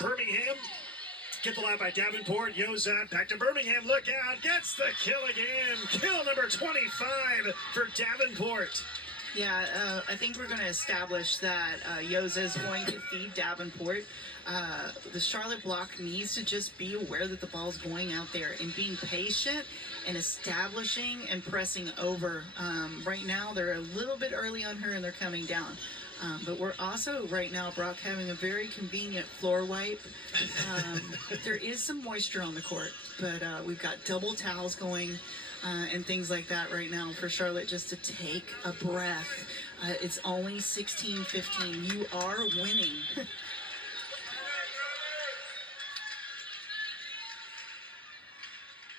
Birmingham. Get the line by Davenport. Yoza back to Birmingham. Look out. Gets the kill again. Kill number 25 for Davenport. Yeah, I think we're going to establish that Yoza is going to feed Davenport. The Charlotte block needs to just be aware that the ball's going out there and being patient and establishing and pressing over. Right now, they're a little bit early on her and they're coming down. But we're also right now, Brock, having a very convenient floor wipe. There is some moisture on the court, but we've got double towels going and things like that right now for Charlotte just to take a breath. It's only 16-15. You are winning.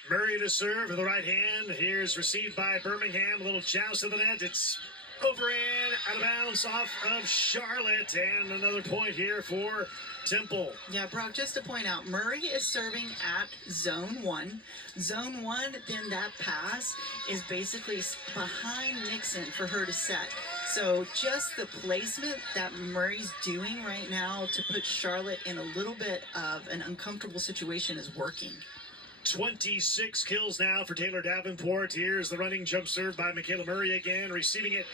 Murray to serve with the right hand. Here's received by Birmingham. A little joust of the net. It's over and out of bounds off of Charlotte. And another point here for Temple. Yeah, Brock, just to point out, Murray is serving at zone 1. Zone 1, then that pass is basically behind Nixon for her to set. So just the placement that Murray's doing right now to put Charlotte in a little bit of an uncomfortable situation is working. 26 kills now for Taylor Davenport. Here's the running jump serve by Michaela Murray again. Receiving it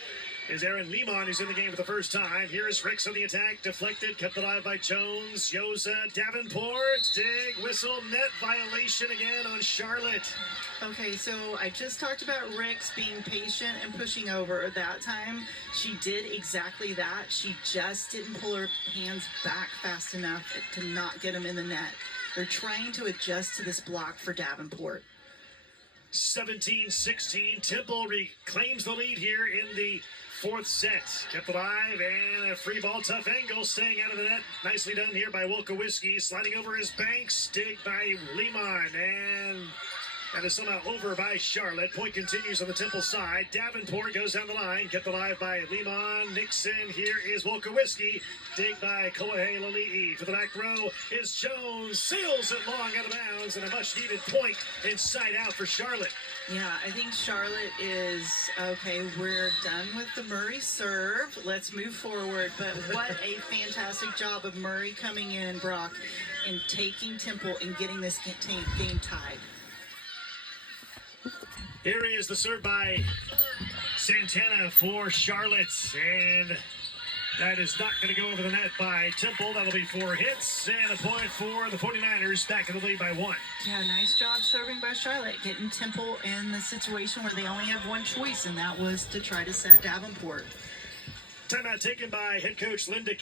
is Aaron Lehman, who's in the game for the first time. Here's Ricks on the attack. Deflected, kept alive by Jones. Yoza, Davenport, dig, whistle, net violation again on Charlotte. Okay, so I just talked about Ricks being patient and pushing over. That time, she did exactly that. She just didn't pull her hands back fast enough to not get them in the net. They're trying to adjust to this block for Davenport. 17-16. Temple reclaims the lead here in the fourth set. Kept alive and a free ball. Tough angle. Staying out of the net. Nicely done here by Wolkowski. Sliding over his banks. Dig by Lehman. And that is somehow over by Charlotte. Point continues on the Temple side. Davenport goes down the line. Kept alive by Lehman. Nixon. Here is Wolkowski. Dig by Koahe Lali'i. For the back row is Jones. Sails it long out of bounds. And a much-needed point inside out for Charlotte. Yeah, I think Charlotte is, okay, we're done with the Murray serve. Let's move forward. But what a fantastic job of Murray coming in, Brock, and taking Temple and getting this game tied. Here is the serve by Santana for Charlotte, and that is not going to go over the net by Temple. That'll be 4 hits, and a point for the 49ers, back in the lead by 1. Yeah, nice job serving by Charlotte, getting Temple in the situation where they only have one choice, and that was to try to set Davenport. Timeout taken by head coach Linda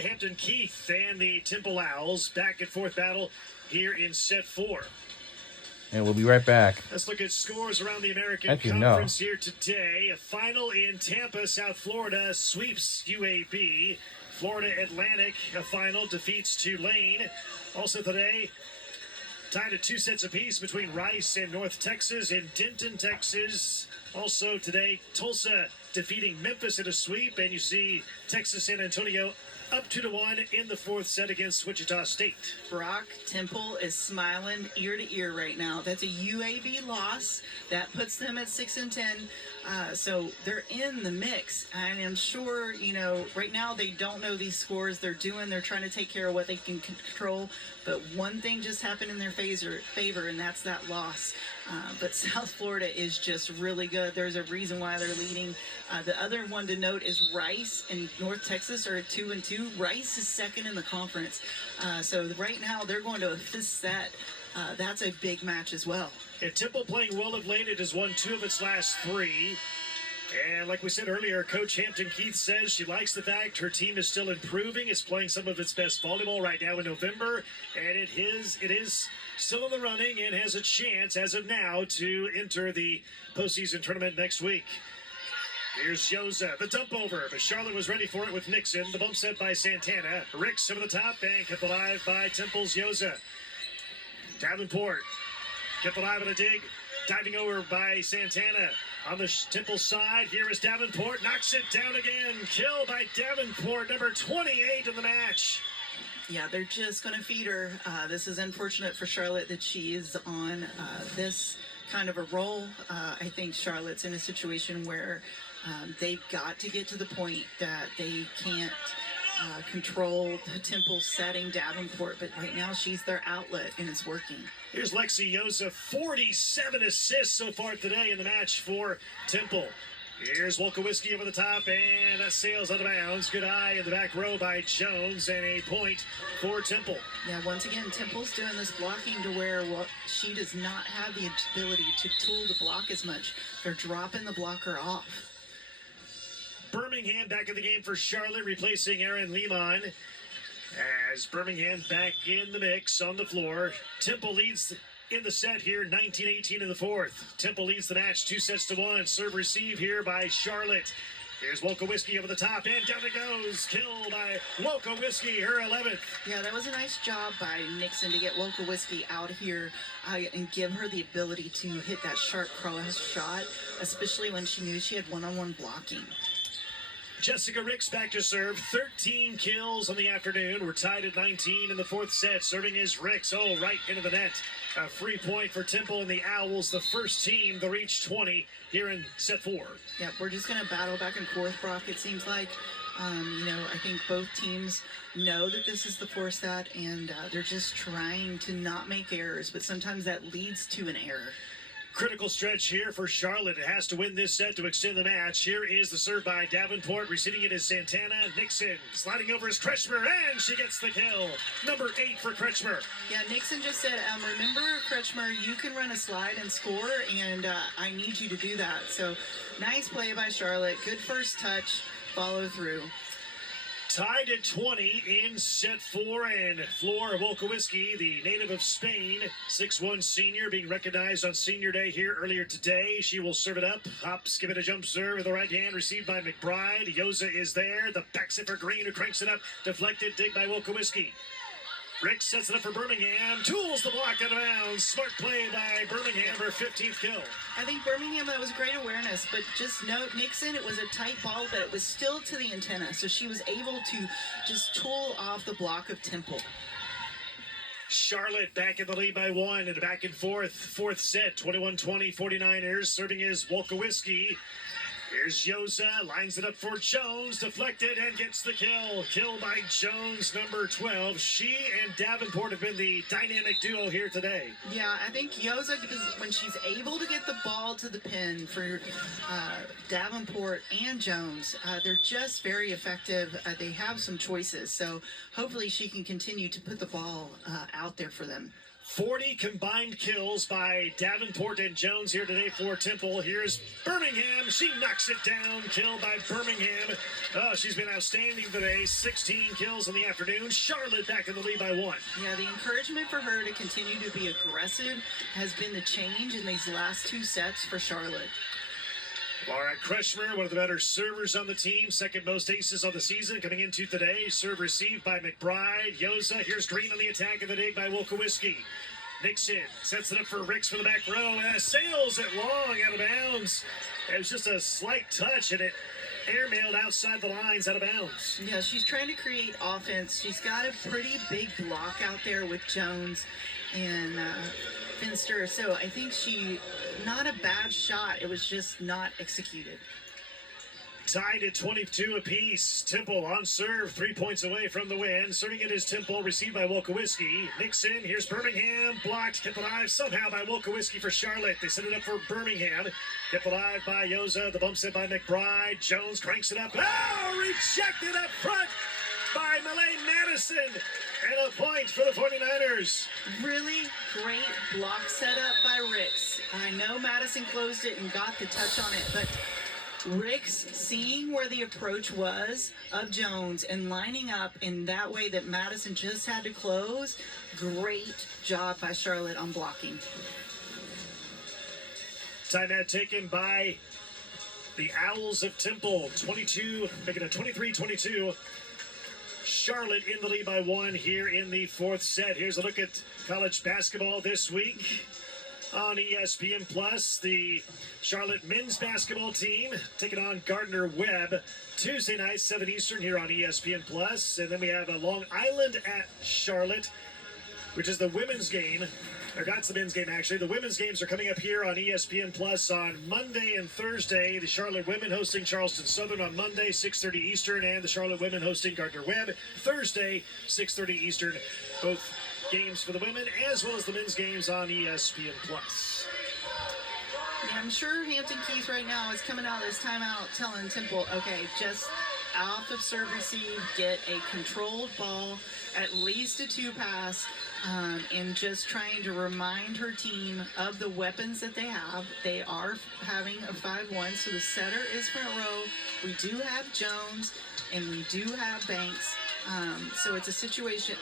Hampton-Keith and the Temple Owls. Back at fourth battle here in set 4. And we'll be right back. Let's look at scores around the American Conference here today. A final in Tampa, South Florida sweeps UAB. Florida Atlantic, a final, defeats Tulane. Also today, tied at 2 sets apiece between Rice and North Texas in Denton, Texas. Also today, Tulsa defeating Memphis in a sweep. And you see Texas San Antonio up 2-1 in the fourth set against Wichita State. Brock, Temple is smiling ear to ear right now. That's a UAB loss. That puts them at 6-10. So they're in the mix. And I'm sure, you know, right now they don't know these scores. They're trying to take care of what they can control. But one thing just happened in their favor, and that's that loss. But South Florida is just really good. There's a reason why they're leading. The other one to note is Rice and North Texas are at 2-2. Rice is second in the conference. So right now they're going to a 5th set. That's a big match as well. And Temple playing well of late. It has won 2 of its last 3. And like we said earlier, Coach Hampton-Keith says she likes the fact her team is still improving. It's playing some of its best volleyball right now in November. And it is still in the running and has a chance, as of now, to enter the postseason tournament next week. Here's Yoza, the dump over, but Charlotte was ready for it with Nixon. The bump set by Santana. Ricks over the top and kept alive by Temple's Yoza. Davenport kept alive on a dig. Diving over by Santana. On the Temple side, here is Davenport. Knocks it down again. Kill by Davenport, number 28 in the match. Yeah, they're just going to feed her. This is unfortunate for Charlotte that she is on this kind of a roll. I think Charlotte's in a situation where they've got to get to the point that they can't control the Temple setting Davenport, but right now she's their outlet and it's working. Here's Lexi Yoza, 47 assists so far today in the match for Temple. Here's Wolkowski over the top, and that sails out of bounds. Good eye in the back row by Jones, and a point for Temple. Yeah, once again, Temple's doing this blocking to where she does not have the ability to tool the block as much. They're dropping the blocker off. Birmingham back in the game for Charlotte, replacing Aaron Lehman. As Birmingham back in the mix on the floor. Temple leads in the set here, 19-18 in the fourth. Temple leads the match 2-1. Serve receive here by Charlotte. Here's Wolkowski over the top, and down it goes. Kill by Wolkowski, her 11th. Yeah, that was a nice job by Nixon to get Wolkowski out here and give her the ability to hit that sharp cross shot, especially when she knew she had one-on-one blocking. Jessica Ricks back to serve. 13 kills on the afternoon. We're tied at 19 in the fourth set. Serving is Ricks. Oh, right into the net. A free point for Temple and the Owls, the first team to reach 20 here in set 4. Yeah, we're just going to battle back and forth, Brock, it seems like. I think both teams know that this is the fourth set, and they're just trying to not make errors, but sometimes that leads to an error. Critical stretch here for Charlotte. It has to win this set to extend the match. Here is the serve by Davenport. Receiving it is Santana. Nixon sliding over is Kretschmer, and she gets the kill. Number 8 for Kretschmer. Yeah, Nixon just said, remember, Kretschmer, you can run a slide and score, and I need you to do that. So nice play by Charlotte. Good first touch. Follow through. Tied at 20 in set 4, and Flor Wolkowski, the native of Spain, 6'1" senior, being recognized on Senior Day here earlier today. She will serve it up. Hop, skip it, a jump serve with the right hand, received by McBride. Yoza is there. The backset for Green, who cranks it up. Deflected, dig by Wolkowski. Rick sets it up for Birmingham. Tools the block out of bounds. Smart play by Birmingham for 15th kill. I think Birmingham, that was great awareness, but just note, Nixon, it was a tight ball, but it was still to the antenna, so she was able to just tool off the block of Temple. Charlotte back in the lead by 1 and back and forth. Fourth set, 21-20, 49ers. Serving is Wolkowski. Here's Yoza, lines it up for Jones, deflected and gets the kill. Kill by Jones, number 12. She and Davenport have been the dynamic duo here today. Yeah, I think Yoza, because when she's able to get the ball to the pin for Davenport and Jones, they're just very effective. They have some choices, so hopefully she can continue to put the ball out there for them. 40 combined kills by Davenport and Jones here today for Temple. Here's Birmingham. She knocks it down. Kill by Birmingham. Oh, she's been outstanding today. 16 kills in the afternoon. Charlotte back in the lead by 1. Yeah, the encouragement for her to continue to be aggressive has been the change in these last 2 sets for Charlotte. Laura Kretschmer, one of the better servers on the team. Second most aces on the season coming into today. Serve received by McBride. Yoza, here's Green on the attack of the dig by Wolkowski. Nixon sets it up for Ricks for the back row. And sails it long out of bounds. It was just a slight touch, and it airmailed outside the lines out of bounds. Yeah, she's trying to create offense. She's got a pretty big block out there with Jones and Finster. So I think not a bad shot. It was just not executed. Tied at 22 apiece. Temple on serve, 3 points away from the win. Serving it is Temple, received by Wolkowski. Nixon, here's Birmingham, blocked, kept alive somehow by Wolkowski for Charlotte. They set it up for Birmingham. Kept alive by Yoza, the bump set by McBride. Jones cranks it up. Oh, rejected up front by Malay Madison. And a point for the 49ers. Really great block setup by Ricks. I know Madison closed it and got the touch on it, but Ricks seeing where the approach was of Jones and lining up in that way that Madison just had to close. Great job by Charlotte on blocking. Timeout taken by the Owls of Temple. 22, making it 23-22. Charlotte in the lead by 1 here in the fourth set. Here's a look at college basketball this week. On ESPN Plus, the Charlotte men's basketball team taking on Gardner-Webb Tuesday night, 7 Eastern here on ESPN Plus. And then we have Long Island at Charlotte which is the women's game. Or that's the men's game, actually. The women's games are coming up here on ESPN Plus on Monday and Thursday. The Charlotte women hosting Charleston Southern on Monday, 6:30 Eastern, and the Charlotte women hosting Gardner-Webb Thursday, 6:30 Eastern. Both games for the women as well as the men's games on ESPN Plus. Yeah, I'm sure Hampton Keith right now is coming out of this timeout telling Temple, okay, just off of serve receive, get a controlled ball, at least a 2-pass, and just trying to remind her team of the weapons that they have. They are having a 5-1, so the setter is front row. We do have Jones, and we do have Banks. So it's a situation,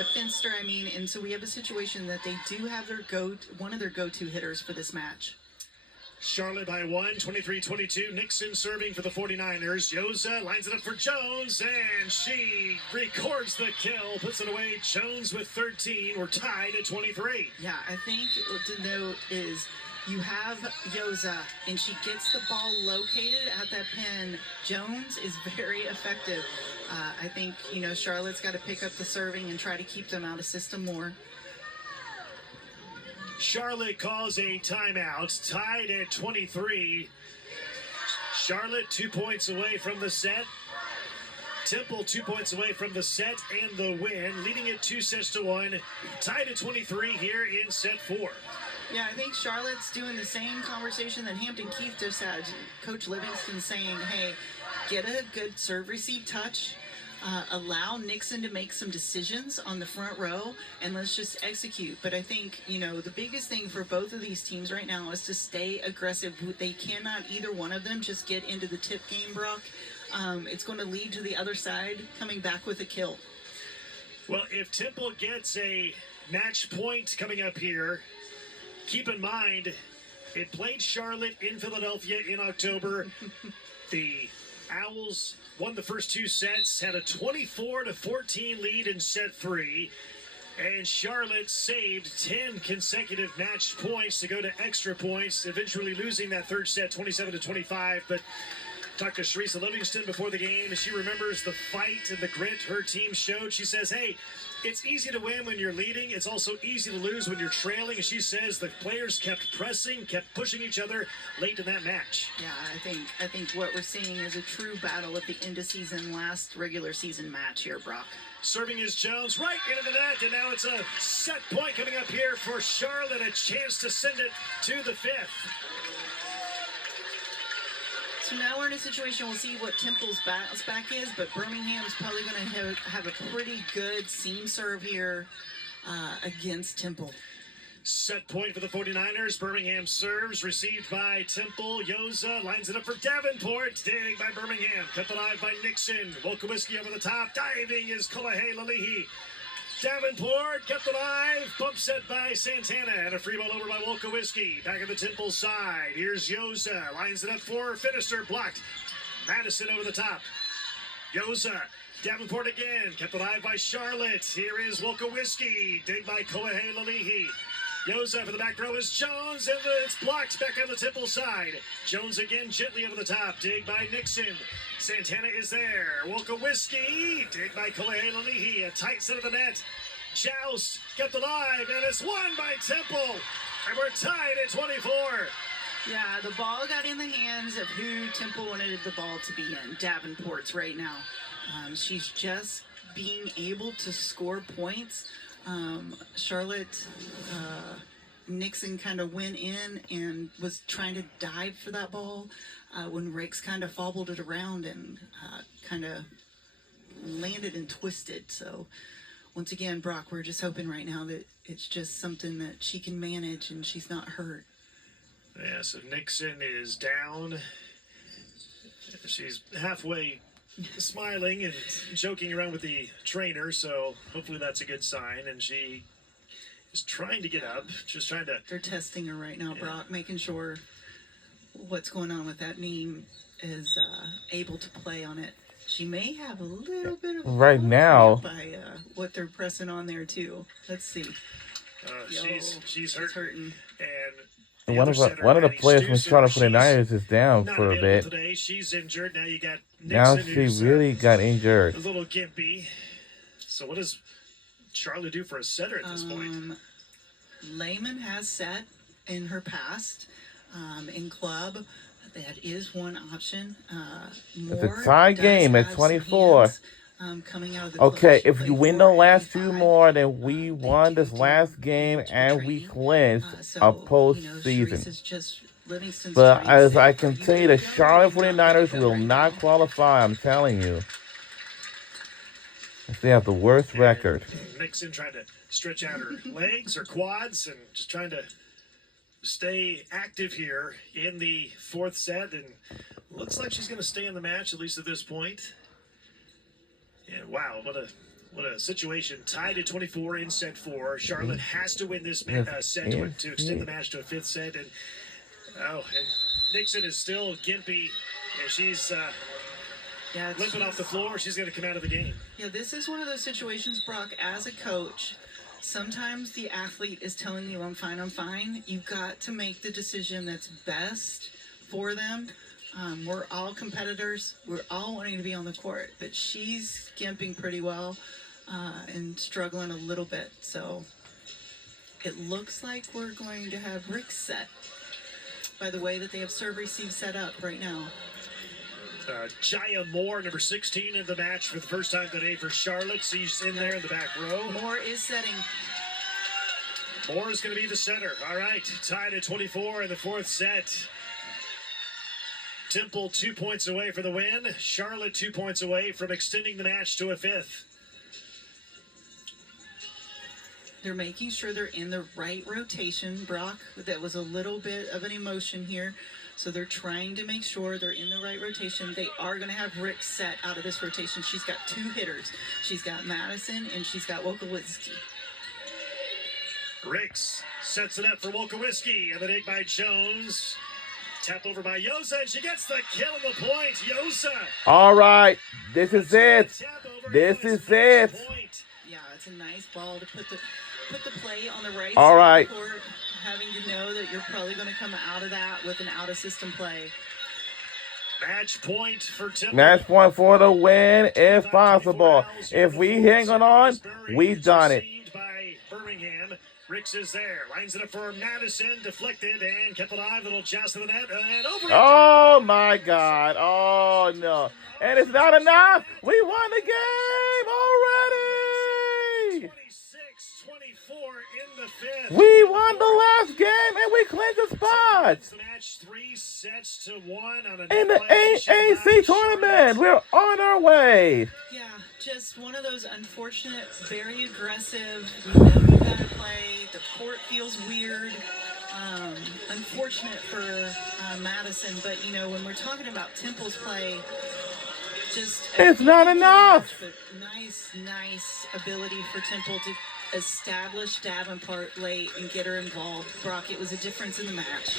a Finster, and so we have a situation that they do have one of their go-to hitters for this match. Charlotte by 1, 23-22. Nixon serving for the 49ers. Yoza lines it up for Jones, and she records the kill, puts it away. Jones with 13. We're tied at 23. Yeah, I think what to note is you have Yoza, and she gets the ball located at that pin. Jones is very effective. I think, Charlotte's got to pick up the serving and try to keep them out of system more. Charlotte calls a timeout, tied at 23. Charlotte 2 points away from the set. Temple 2 points away from the set and the win, leading it 2-1. Tied at 23 here in set 4. Yeah, I think Charlotte's doing the same conversation that Hampton Keith just had. Coach Livingston saying, hey, get a good serve receive touch. Allow Nixon to make some decisions on the front row, and let's just execute. But I think, the biggest thing for both of these teams right now is to stay aggressive. They cannot, either one of them, just get into the tip game, Brock. It's going to lead to the other side coming back with a kill. Well, if Temple gets a match point coming up here, keep in mind, it played Charlotte in Philadelphia in October. The Owls won the first 2 sets, had a 24-14 lead in set 3, and Charlotte saved 10 consecutive match points to go to extra points, eventually losing that third set 27-25. But talked to Sharisa Livingston before the game, and she remembers the fight and the grit her team showed. She says, hey, it's easy to win when you're leading. It's also easy to lose when you're trailing. And she says the players kept pressing, kept pushing each other late in that match. Yeah, I think what we're seeing is a true battle at the end of season, last regular season match here, Brock. Serving is Jones right into the net, and now it's a set point coming up here for Charlotte. A chance to send it to the 5th. So now we're in a situation, we'll see what Temple's bounce back is, but Birmingham's probably going to have a pretty good seam serve here against Temple. Set point for the 49ers. Birmingham serves, received by Temple. Yoza lines it up for Davenport. Dig by Birmingham. Kept alive by Nixon. Wolkowski over the top. Diving is Kolahe Lalihi. Davenport kept alive. Bump set by Santana. And a free ball over by Wolkowski. Back at the Temple side. Here's Yoza. Lines it up for Finister. Blocked. Madison over the top. Yoza. Davenport again. Kept alive by Charlotte. Here is Wolkowski. Dig by Kolahe Lalihi. Yoza for the back row is Jones, and it's blocked back on the Temple side. Jones again gently over the top. Dig by Nixon. Santana is there. Wolkowski. Dig by Kolahe Lalihi. A tight set of the net. Joust kept alive, and it's won by Temple. And we're tied at 24. Yeah, the ball got in the hands of who Temple wanted the ball to be in. Davenport's right now. She's just being able to score points. Charlotte, Nixon kind of went in and was trying to dive for that ball when Riggs kind of fobbled it around and kind of landed and twisted. So once again, Brock, we're just hoping right now that it's just something that she can manage and she's not hurt. Yeah, so Nixon is down. She's halfway smiling and joking around with the trainer, so hopefully that's a good sign. And she is trying to get up, just trying to... They're testing her right now, Brock, making sure what's going on with that knee is able to play on it. She may have a little bit of... Right now... By what they're pressing on there, too. Let's see. She's hurting. And one of the players from Charlotte 49ers is down for a bit. Today. She's injured. Now you got Now Nixon, she really got injured. A little gimpy. So what does Charlotte do for a setter at this point? Lehman has set in her past in club. That is one option. It's a tie game at 24. Coming out of the Okay, club. if you win the last two more, then we won this last game and we clinched a postseason. But as I can tell you, the Charlotte 49ers will not qualify, I'm telling you. They have the worst record. Nixon trying to stretch out her legs or quads and just trying to stay active here in the fourth set. And looks like she's going to stay in the match, at least at this point. And wow, what a situation. Tied at 24 in set 4. Charlotte has to win this set to extend the match to a fifth set. And and Nixon is still gimpy. And she's limping off the floor. She's going to come out of the game. Yeah, this is one of those situations, Brock, as a coach, sometimes the athlete is telling you, I'm fine. You've got to make the decision that's best for them. We're all competitors. We're all wanting to be on the court. But she's gimping pretty well and struggling a little bit. So it looks like we're going to have Rick's set by the way that they have serve-receive set up right now. Jaya Moore, number 16 in the match for the first time today for Charlotte. She's in there in the back row. Moore is setting. Moore is going to be the center. All right, tied at 24 in the fourth set. Temple 2 points away for the win. Charlotte 2 points away from extending the match to a fifth. They're making sure they're in the right rotation, Brock. That was a little bit of an emotion here. So they're trying to make sure they're in the right rotation. They are going to have Rick set out of this rotation. She's got 2 hitters. She's got Madison and she's got Wolkowicki. Ricks sets it up for Wolkowicki, and the dig by Jones. Tap over by Yosa, and she gets the kill on the point. Yosa. All right, this is it. This is it. Yeah, it's a nice ball to put the play on the right All side right. of the court, having to know that you're probably going to come out of that with an out-of-system play. Match point for Temple. Match point for the win, if possible. If we hang on, we done it. By Birmingham. Ricks is there. Lines it up for Madison. Deflected and kept alive. Little joust to the net. And over. Oh, my God. Oh, no. And it's not enough. We won the game already. 26-24 in the fifth. We won the last game, and we clinched the spot. The match 3 sets to 1 on a In the AAC tournament. We're on our way. Yeah, just one of those unfortunate, very aggressive, you know you gotta play, the court feels weird. Unfortunate for Madison, but you know, when we're talking about Temple's play, just it's not enough. Nice ability for Temple to establish Davenport late and get her involved. Brock, it was a difference in the match.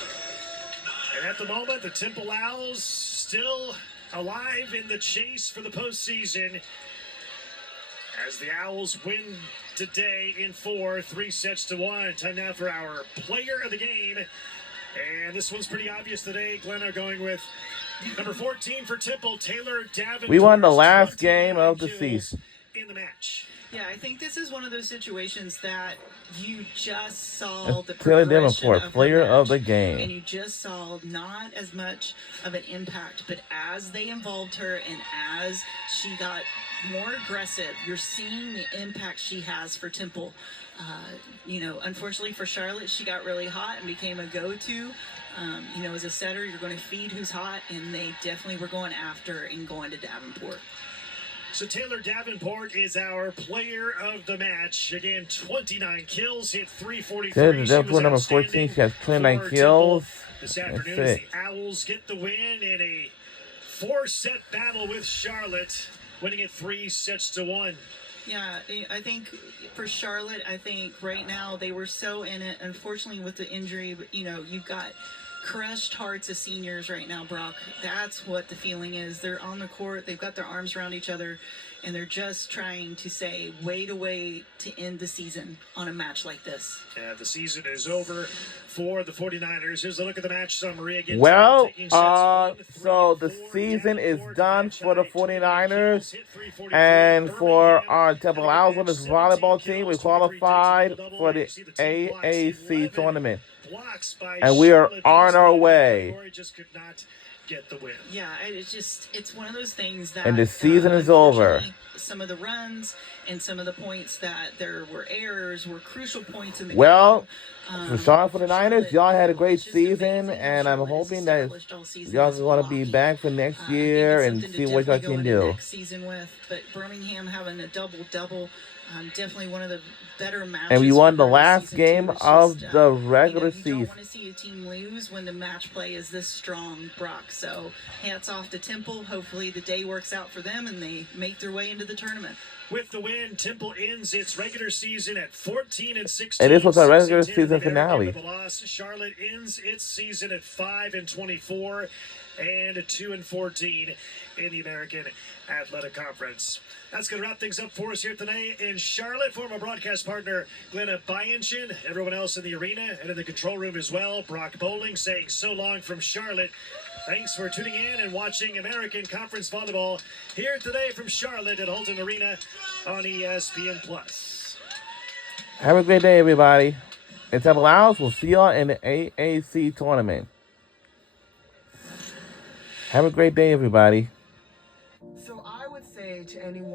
And at the moment, the Temple Owls still alive in the chase for the postseason as the Owls win today in 4, 3 sets to 1. Time now for our player of the game. And this one's pretty obvious today. Glenn are going with number 14 for Temple, Taylor Davenport. We won the last game of the season. In the match. Yeah, I think this is one of those situations that you just saw the Taylor progression Davenport, of player the of the match, game. and you just saw not as much of an impact, but as they involved her and as she got more aggressive, you're seeing the impact she has for Temple. You know, unfortunately for Charlotte, she got really hot and became a go-to. You know, as a setter, you're going to feed who's hot, and they definitely were going after and going to Davenport. So Taylor Davenport is our player of the match. Again, 29 kills, hit 343. Taylor Davenport, number 14, she has 29 kills. This afternoon, as the Owls get the win in a 4-set battle with Charlotte, winning it 3 sets to 1. Yeah, I think for Charlotte, I think right now they were so in it. Unfortunately, with the injury, but you know, you've got crushed hearts of seniors right now, Brock. That's what the feeling is. They're on the court. They've got their arms around each other. and they're just trying to say, wait a way to end the season on a match like this. Yeah, the season is over for the 49ers. Here's a look at the match summary again. Well, so the season is done for the 49ers. And for our Temple Owls women's volleyball team, we qualified for the AAC tournament. And we are on our way. Get the win. Yeah, it's one of those things that, and the season is over. Some of the runs and some of the points that there were errors were crucial points in the game. For Charlotte for the Niners, y'all had a great season, and I'm hoping that y'all are going to be back for next year and see what y'all can do. Next season with, but Birmingham having a double-double, definitely one of the better matches. And we won the last game of the regular season. You don't want to see a team lose when the match play is this strong, Brock. So hats off to Temple. Hopefully the day works out for them and they make their way into the tournament. With the win, Temple ends its regular season at 14-16. And this was our regular season finale. Charlotte ends its season at 5-24 and 2-14 in the American Athletic Conference. That's going to wrap things up for us here today in Charlotte. For my broadcast partner, Glenna Byanchin, everyone else in the arena and in the control room as well, Brock Bowling saying so long from Charlotte. Thanks for tuning in and watching American Conference Volleyball here today from Charlotte at Holton Arena on ESPN+. Have a great day, everybody. And Temple Owls, we'll see y'all in the AAC tournament. Have a great day, everybody. So I would say to anyone